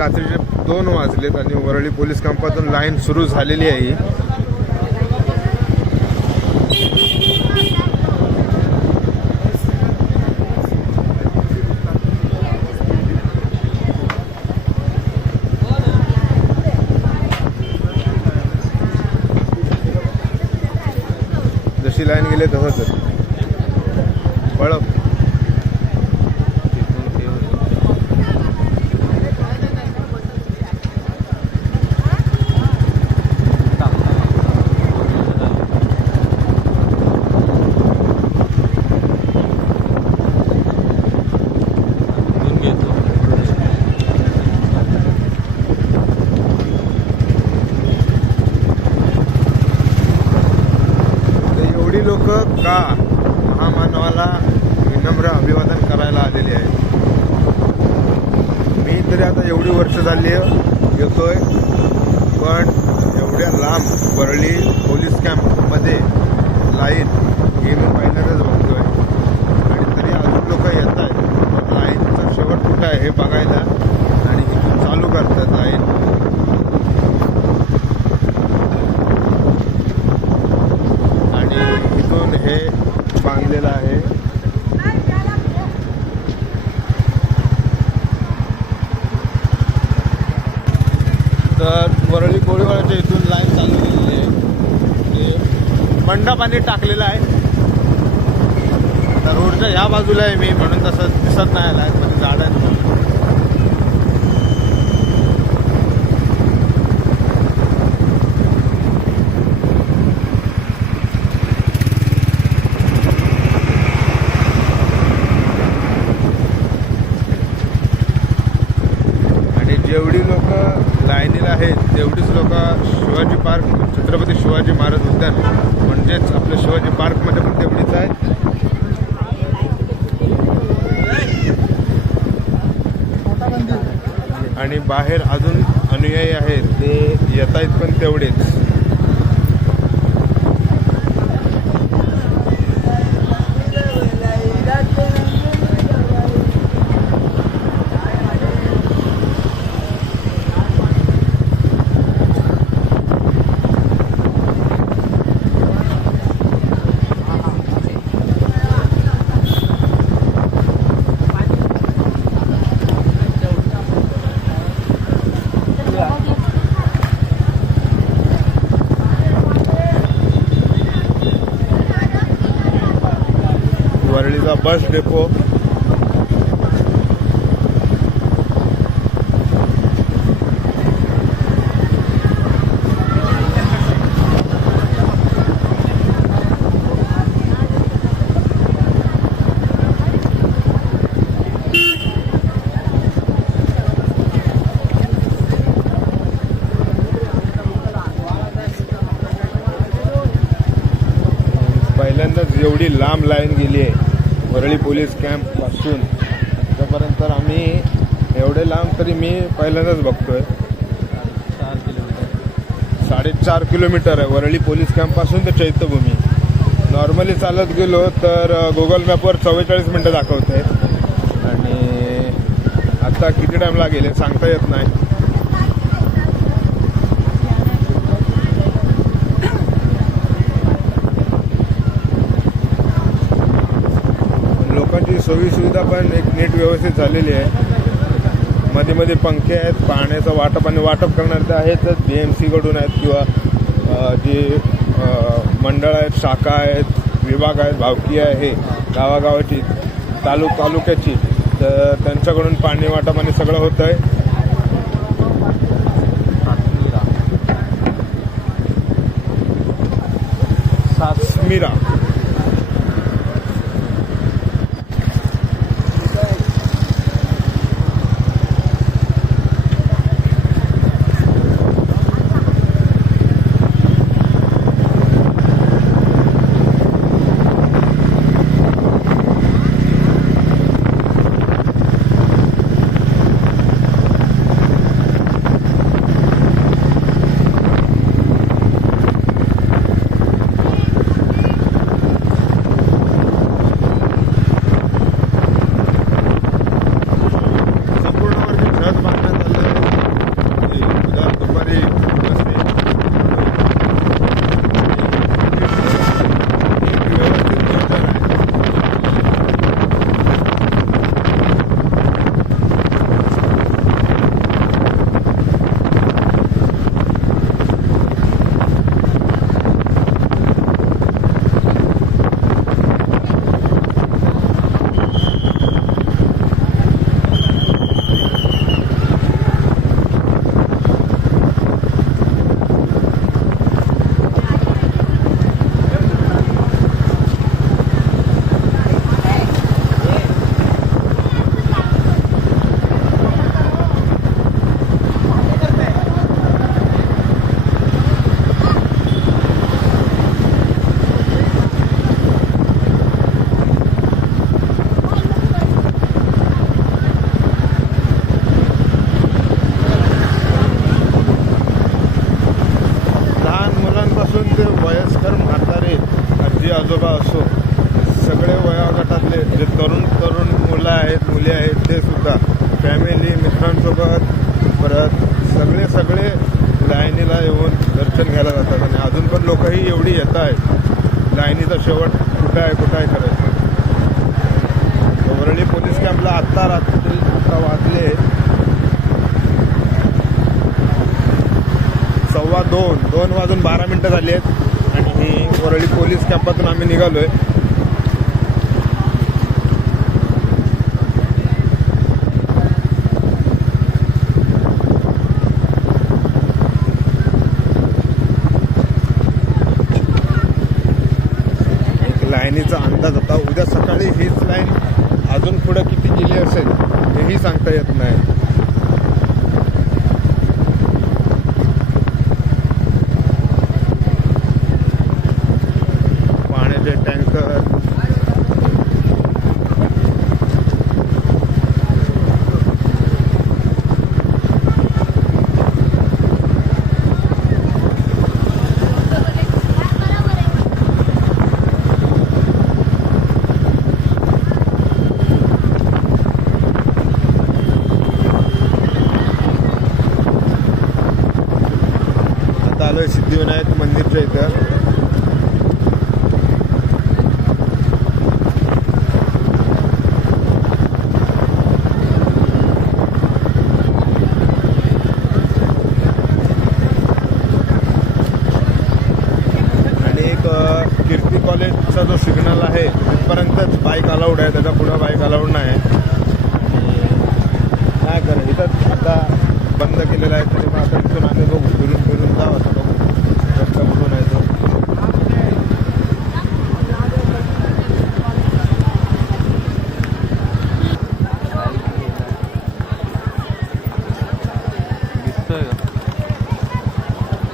रात्रीचे दोन वाजलेत आणि वरळी पोलीस कंपातून लाईन सुरू झालेली आहे जशी लाईन गेली तसंच पळव तर एवढी लोक का महामानवाला विनम्र अभिवादन करायला आलेली आहे मी तरी आता एवढी वर्ष झाली येतोय पण एवढ्या लांब वरळी पोलीस कॅम्पमध्ये लाईन ही मी पहिल्यांदाच बघतोय आणि तरी अजून लोक येत आहेत लाईनचा शेवट कुठं आहे हे बघायला आणि इथून चालू करतात लाईन आणि इथून हे बांधलेलं आहे तर वरळी कोळीवाड्याच्या इथून लाईन चालू केलेली आहे थंड पाणी टाकलेलं आहे. आता रोडच्या ह्या बाजूला आहे मी म्हणून तसं दिसत नाही आला आहे झाड आहेत आणि जेवढी लोक लाईनीला आहेत तेवढीच लोक शिवाजी पार्क छत्रपती शिवाजी महाराज उद्यान. म्हणजेच आपल्या शिवाजी पार्कमध्ये पण तेवढीच आहे आणि बाहेर अजून अनुयायी आहेत. ते येत आहेत पण तेवढेच. वरळीचा बस डेपो पहिल्यांदाच एवढी लांब लाईन गेली आहे. वरळी पोलीस कॅम्पपासून. आतापर्यंत आम्ही एवढे लांब तरी मी पहिल्यांदाच बघतोय. चार किलोमीटर साडेचार किलोमीटर आहे. वरळी पोलीस कॅम्पपासून ते चैत्यभूमी. नॉर्मली चालत गेलो तर गुगल मॅपवर चव्वेचाळीस मिनटं दाखवत. आहे आणि आता किती टाईम लागेल हे सांगता येत नाही. लोकांची सोयीसुविधा पण एक नीट व्यवस्थित झालेली आहे. मध्ये मध्ये पंखे आहेत पाण्याचं वाटप आणि वाटप करणारे ते आहेतच बी एम सीकडून आहेत किंवा जी मंडळ आहेत शाखा आहेत विभाग आहेत भावकी आहे गावागावाची तालुक तालुक्याची तर त्यांच्याकडून पाणी वाटप आणि सगळं होतं आहे. सात सोबत परत सगळे सगळे लाईनीला येऊन दर्शन घ्यायला जातात. आणि अजून पण लोकही एवढी येत आहेत. लाईनीचा शेवट कुठं आहे कुठं आहे करायचं वरळी पोलीस कॅम्पला आत्ता रात्री आता वाजले. सव्वा दोन दोन वाजून बारा मिनटं झाली आहेत. आणि वरळी पोलीस कॅम्पातून आम्ही निघालो आहे पुढं किती गेली असेल हेही सांगता येत नाही पाण्याचे टँकर आता आलोय सिद्धिविनायक मंदिरच्या इथं. आणि एक कीर्ती कॉलेजचा जो सिग्नल आहे तिथपर्यंतच बाईक अलाउड आहे. त्याचा पुढं बाईक अलाउड नाही. काय करा इथं आता बंद केलेला आहे त्याच्यामुळे मग आता इथून आम्ही बघू फिरून फिरून जावं आता